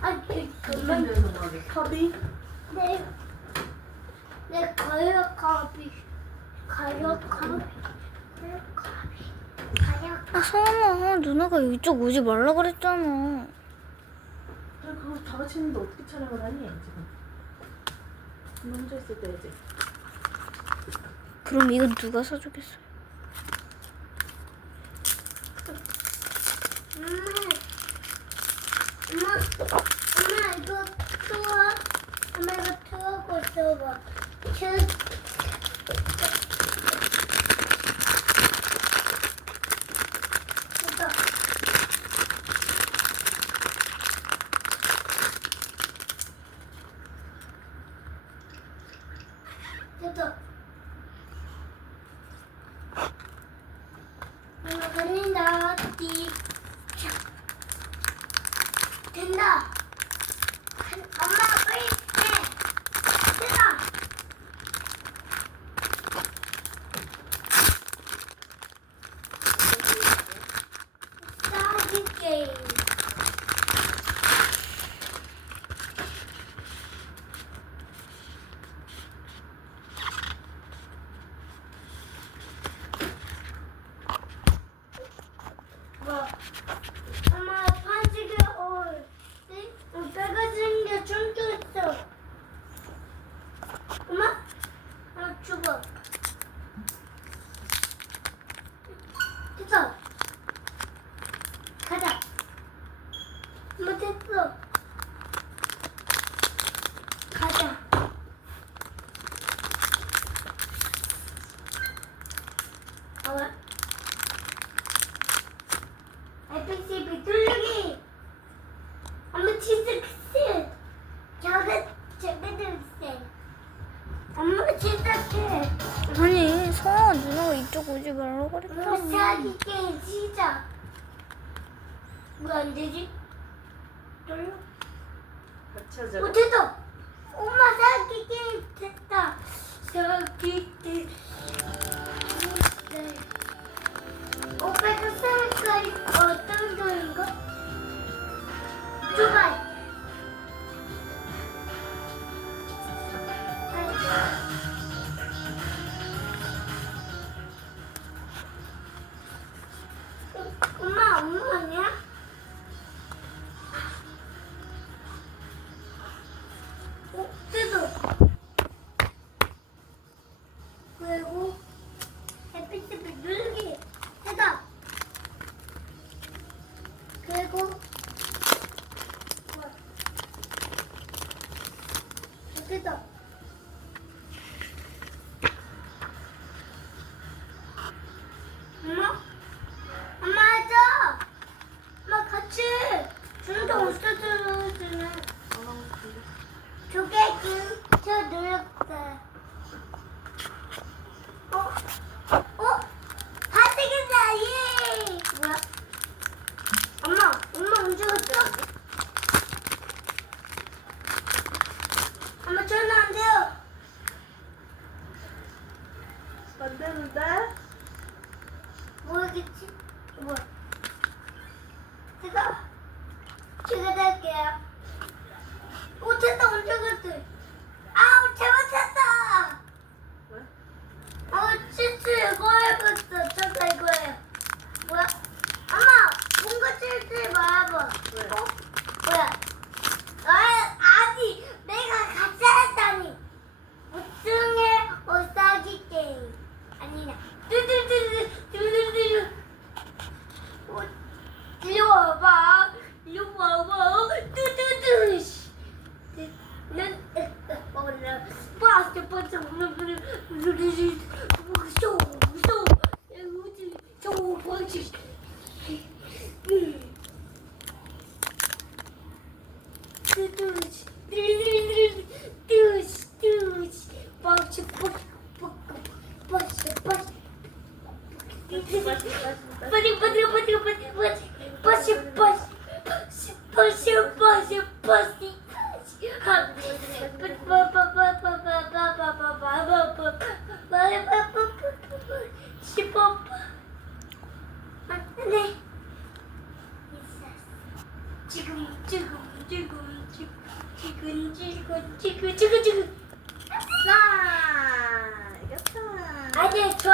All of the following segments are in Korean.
아직 그만? 내, 내 가요 가요 내 가요 아 성아 누나가 이쪽 오지 말라 그랬잖아. 그래 그거 다 같이 있는데 어떻게 촬영을 하니 지금? 너 혼자 있을 때 이제. 그럼 이건 누가 사주겠어 엄마 엄마 엄마 이거 투어 엄마 이거 투어고 있어봐 저 이거 됐어 엄마 걸린다 띠 된다. 엄마 빨리 해. 됐다. 스타트 게임. 뭐? 엄마 반지가 올. 네? 어, 빨간색 게 춤췄어. 엄마? 아, 죽어. 됐어. 가자. 엄마 됐어. 가자. 어? FCB 뚫르기. 엄마 치즈 크스. 저거 저거도 있어. 엄마 치즈 크. 아니 성아 누나가 이쪽 오지 말라 엄마 그랬잖아 사기 게임 시작. 왜안 되지? 뚫려? 같이 하자 어 됐다. 엄마 사기 게임 됐다. 사기 게임. 네. 오빠가 색깔이 어떤 거인가? 주말. 엄마 엄마 知道。 빠지, 빠지, 빠지, 빠지. 빨리 빨리 빨리 빨리 빨리 버스 버스 버스 버스 버스 네. 지금 지금 지금 지금 지금 지금 지금 지금 지금 자, 이겼다. 아니 저가 이거예요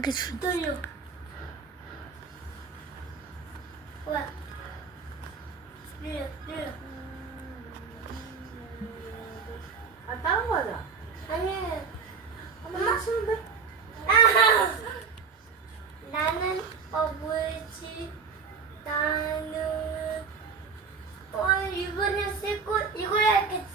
하게 주. 떨려. 떨려, 뭐지? 이번에 쓸거 이걸 할게.